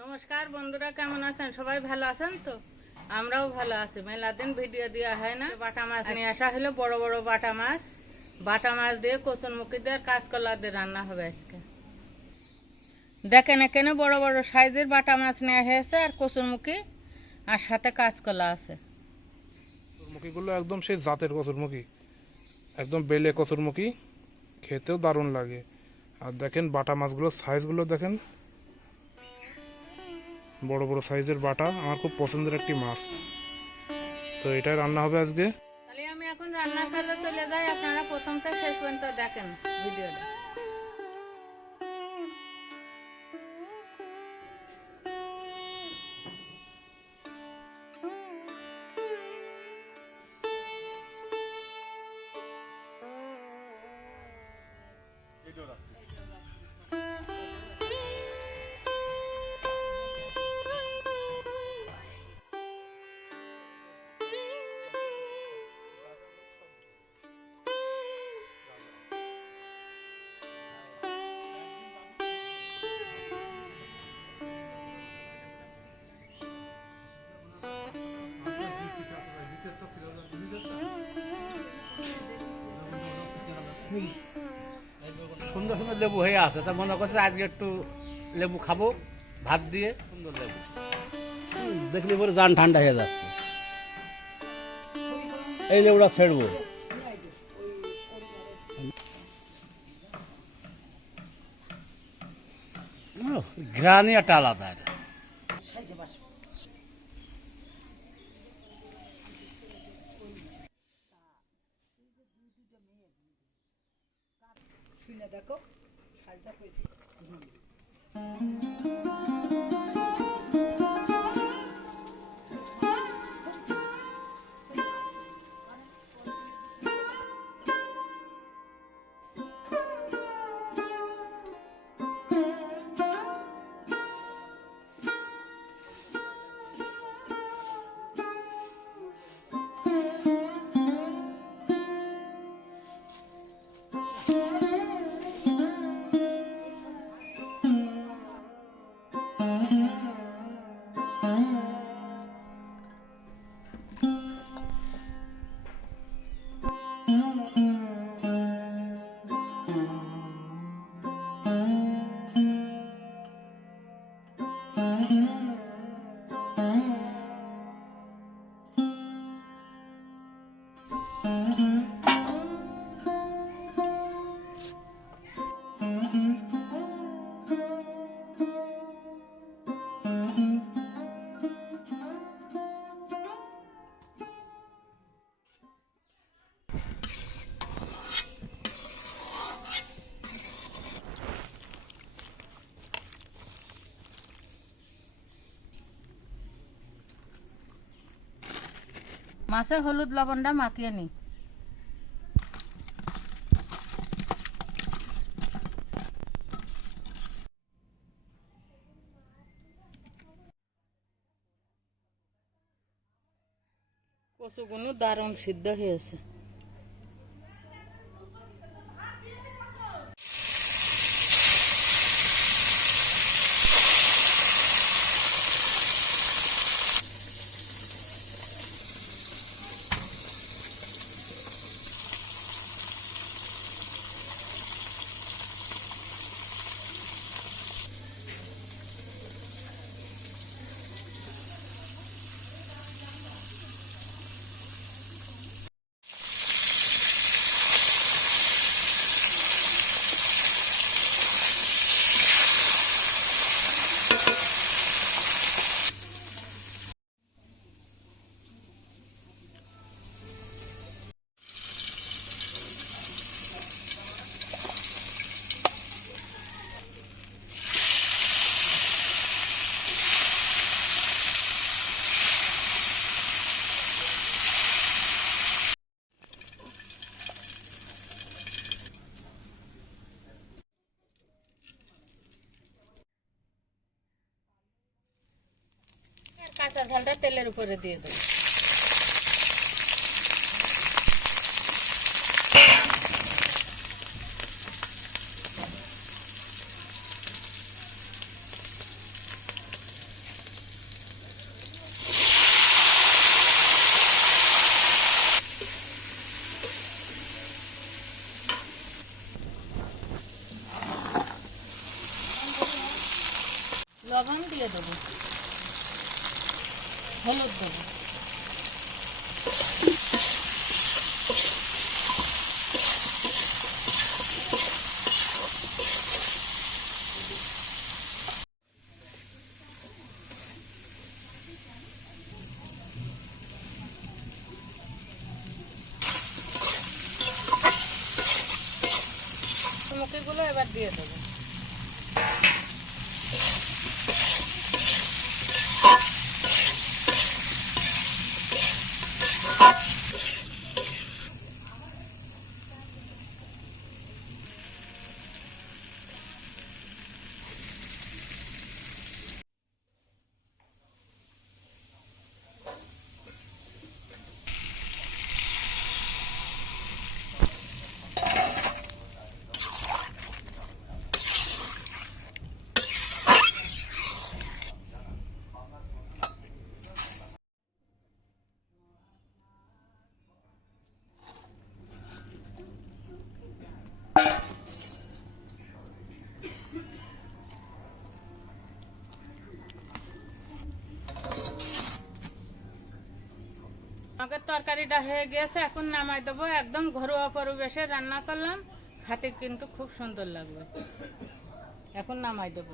নমস্কার বন্ধুরা কেমন আছেন? সবাই ভালো আছেন তো? আমরাও ভালো আছি। মেলা দিন ভিডিও দেওয়া হয় না। বাটা মাছ। নিয়ে আসা হলো বড় বড় বাটা মাছ। বাটা মাছ দিয়ে কচুরমুখী দিয়ে আর কাঁচকলা দিয়ে রান্না হবে আজকে। দেখেন এখানে বড় বড় সাইজের বাটা মাছ নেওয়া হয়েছে আর কচুরমুখী আর সাথে কাঁচকলা আছে। কচুরমুখীগুলো একদম সেই জাতের কচুরমুখী। একদম বেলে কচুরমুখী। খেতেও দারুণ লাগে। আর দেখেন বাটা মাছগুলোর সাইজগুলো দেখেন। বড় বড় সাইজের বাটা আমার খুব পছন্দের একটি মাছ। তো এটাই রান্না হবে আজকে। তাহলে আমি এখন রান্নার কাজে চলে যাই আপনারা প্রথম থেকে শেষ পর্যন্ত দেখেন ভিডিওটা। সুন্দর সুন্দর লেবু হয়ে আছে। তা মনে করছে আজকে একটু লেবু খাব, ভাত দিয়ে সুন্দর লেবু। দেখলে পরে জান ঠান্ডা হয়ে যাচ্ছে। এই লেবুটা ছেড়বো। ঘ্রাণই একটা আলাদা কিনা দেখো শালটা পেয়েছি এটা। মাছে হলুদ লবণটা মাখিয়ে নি। কচুগুলো দারুণ সিদ্ধ হয়েছে। কাঁচা ঝালটা তেলের উপরে দিয়ে দেবো। লবণ দিয়ে দেবো। হলুদ দেবো। মুখিগুলো এবার দিয়ে দেবো। আমাদের তরকারিটা হয়ে গেছে, এখন নামাই দেবো। একদম ঘরোয়া পরিবেশে রান্না করলাম। খাতে কিন্তু খুব সুন্দর লাগবে। এখন নামাই দেবো।